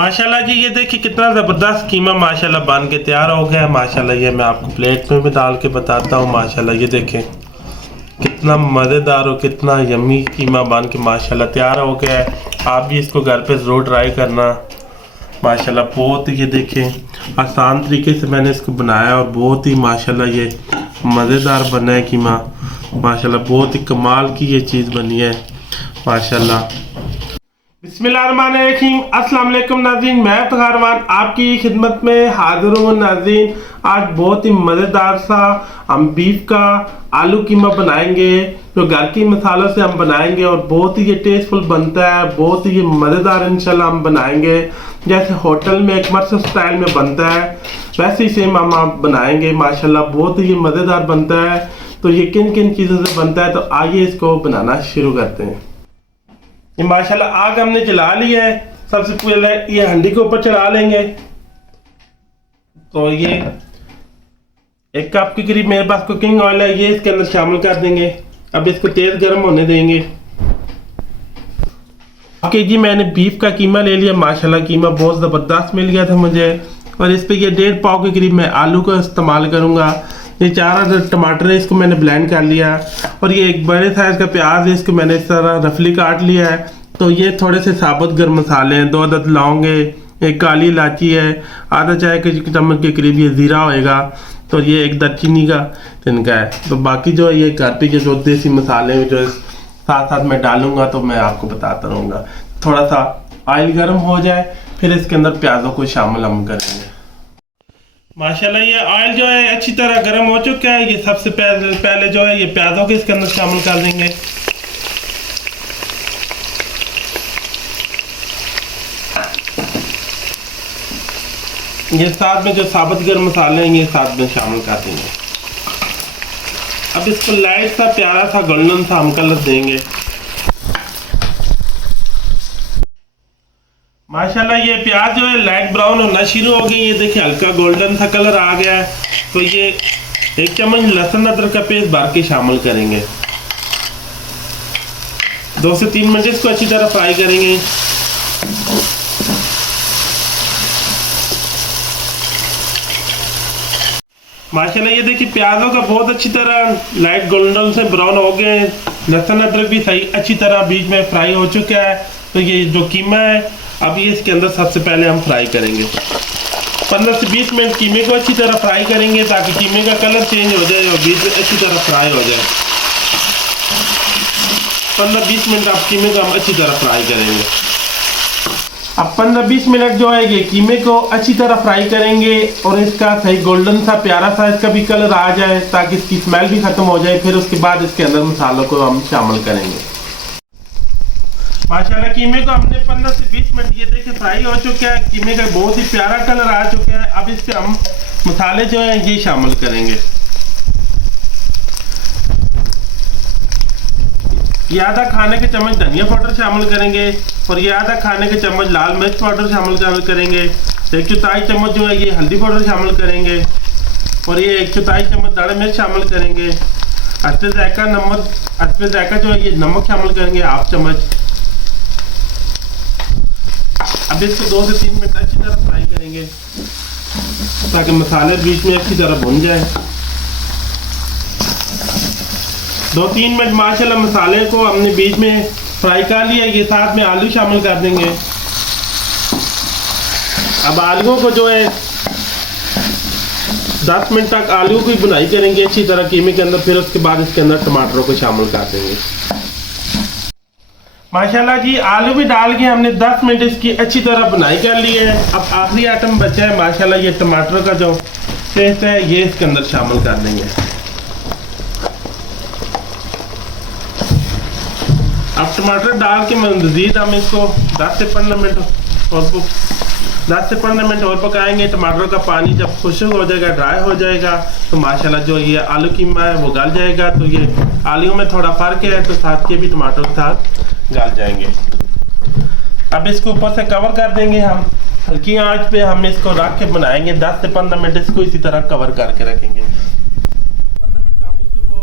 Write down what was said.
माशाल्लाह जी, ये देखिए कितना ज़बरदस्त कीमा माशाल्लाह बन के तैयार हो गया है। माशाल्लाह ये मैं आपको प्लेट में भी डाल के बताता हूँ। माशाल्लाह ये देखें कितना मज़ेदार और कितना यम्मी कीमा बन के माशाल्लाह तैयार हो गया है। आप भी इसको घर पे ज़रूर ट्राई करना। माशाल्लाह बहुत ही ये देखें आसान तरीके से मैंने इसको बनाया और बहुत ही माशाल्लाह ये मज़ेदार बना है कीमा। माशाल्लाह बहुत ही कमाल की ये चीज़ बनी है माशाल्लाह। बिस्मिल्लाहिर्रहमानिर्रहीम, अस्सलाम वालेकुम नाज़रीन, मैं तखारवान आपकी खिदमत में हाजिर हूँ नाज़रीन। आज बहुत ही मज़ेदार सा हम बीफ का आलू कीमा बनाएंगे जो घर के मसालों से हम बनाएंगे और बहुत ही ये टेस्टफुल बनता है, बहुत ही ये मज़ेदार इंशाल्लाह हम बनाएंगे। जैसे होटल में एक मर्सद स्टाइल में बनता है वैसे ही सेम हम आप बनाएंगे माशाल्लाह। बहुत ही ये मज़ेदार बनता है। तो ये किन किन चीज़ों से बनता है, तो आइए इसको बनाना शुरू करते हैं। ये माशाल्लाह आग हमने जला लिया है। सबसे पहले ये हंडी के ऊपर चढ़ा लेंगे। तो ये 1 कप के करीब मेरे पास कुकिंग ऑयल है, ये इसके अंदर शामिल कर देंगे। अब इसको तेज गर्म होने देंगे। ओके जी, मैंने बीफ का कीमा ले लिया। माशाल्लाह कीमा बहुत ज़बरदस्त मिल गया था मुझे। और इस पे ये 1.5 पाव के करीब मैं आलू का इस्तेमाल करूँगा। ये 4 टमाटर है, इसको मैंने ब्लेंड कर लिया। और ये एक बड़े साइज का प्याज है, इसको मैंने इस तरह रफली काट लिया है। तो ये थोड़े से साबुत गर्म मसाले हैं, 2 अदद लौंग है, 1 काली इलायची है, आधा चाय के चम्मच के करीब ये ज़ीरा होएगा। तो ये 1 दालचीनी का तिनका है। तो बाकी जो ये घर पे जो देसी मसाले हैं जो साथ साथ मैं डालूंगा तो मैं आपको बताता रहूँगा। थोड़ा सा ऑयल गर्म हो जाए फिर इसके अंदर प्याज़ों को शामिल हम करेंगे। माशाल्लाह ये ऑयल जो है अच्छी तरह गर्म हो चुका है। ये सबसे पहले जो है ये प्याज़ों को इसके अंदर शामिल कर देंगे। ये साथ में जो साबुत गर्म मसाले हैं ये साथ में शामिल कर देंगे। अब इसको लाइट सा प्यारा सा गोल्डन सा हम कलर देंगे। माशाल्लाह ये प्याज जो है लाइट ब्राउन होना शुरू हो गई। ये देखिए हल्का गोल्डन सा कलर आ गया है। तो ये 1 चम्मच लहसुन अदरक का पेस्ट भर के शामिल करेंगे। 2 से 3 मिनट इसको अच्छी तरह फ्राई करेंगे। माशाल्लाह ये देखिए प्याजों का बहुत अच्छी तरह लाइट गोल्डन से ब्राउन हो गए। लहसुन अदरक भी सही अच्छी तरह बीच में फ्राई हो चुका है। तो ये जो कीमा है अब ये इसके अंदर सबसे पहले हम फ्राई करेंगे। 15 से 20 मिनट कीमे को अच्छी तरह फ्राई करेंगे ताकि कीमे का कलर चेंज हो जाए और बीच में अच्छी तरह फ्राई हो जाए। 15-20 मिनट आप कीमे को हम अच्छी तरह फ्राई करेंगे। अब 15-20 मिनट जो है ये कीमे को अच्छी तरह फ्राई करेंगे और इसका सही गोल्डन सा प्यारा सा इसका भी कलर आ जाए ताकि इसकी स्मेल भी खत्म हो जाए। फिर उसके बाद इसके अंदर मसालों को हम शामिल करेंगे। माशाल्लाह कीमे को हमने 15 से 20 मिनट ये देखिए फ्राई हो चुका है। कीमे का बहुत ही प्यारा कलर आ चुका है। अब इस पे हम मसाले जो हैं ये शामिल करेंगे। ये आधा खाने के चम्मच धनिया पाउडर शामिल करेंगे और ये आधा खाने के चम्मच लाल मिर्च पाउडर शामिल करेंगे। 1/4 चम्मच जो है ये हल्दी पाउडर शामिल करेंगे और ये 1/4 चम्मच दाढ़ा मिर्च शामिल करेंगे। हस्बे जायका जो है ये नमक शामिल करेंगे 1/2 चम्मच। अब इसको 2 से 3 मिनट अच्छी तरह फ्राई करेंगे ताकि मसाले बीच में अच्छी तरह भुन जाए। 2-3 मिनट माशाल्लाह मसाले को हमने बीच में फ्राई कर लिया। ये साथ में आलू शामिल कर देंगे। अब आलूओं को जो है 10 मिनट तक आलू की बुनाई करेंगे अच्छी तरह कीमे के अंदर। फिर उसके बाद इसके अंदर टमाटरों को शामिल कर देंगे। माशाल्लाह जी आलू भी डाल के हमने 10 मिनट इसकी अच्छी तरह बुनाई कर ली है। अब आखिरी आइटम बचा है माशाल्लाह ये टमाटर का जो पेस्ट है ये इसके अंदर शामिल कर देंगे। अब टमाटर डाल के मज़ीद हम इसको 10 से 15 मिनट और पकाएंगे। टमाटर का पानी जब खुश्क हो जाएगा, ड्राई हो जाएगा तो माशाल्लाह जो ये आलू कीमा है वो गल जाएगा। तो ये आलू में थोड़ा फ़र्क है तो साथ के भी टमाटर के साथ गल जाएंगे। अब इसको ऊपर से कवर कर देंगे हम। हल्की आंच पे हम इसको रख के बनाएंगे। 10 से 15 मिनट इसको इसी तरह कवर करके रखेंगे। 15 मिनट हम इसको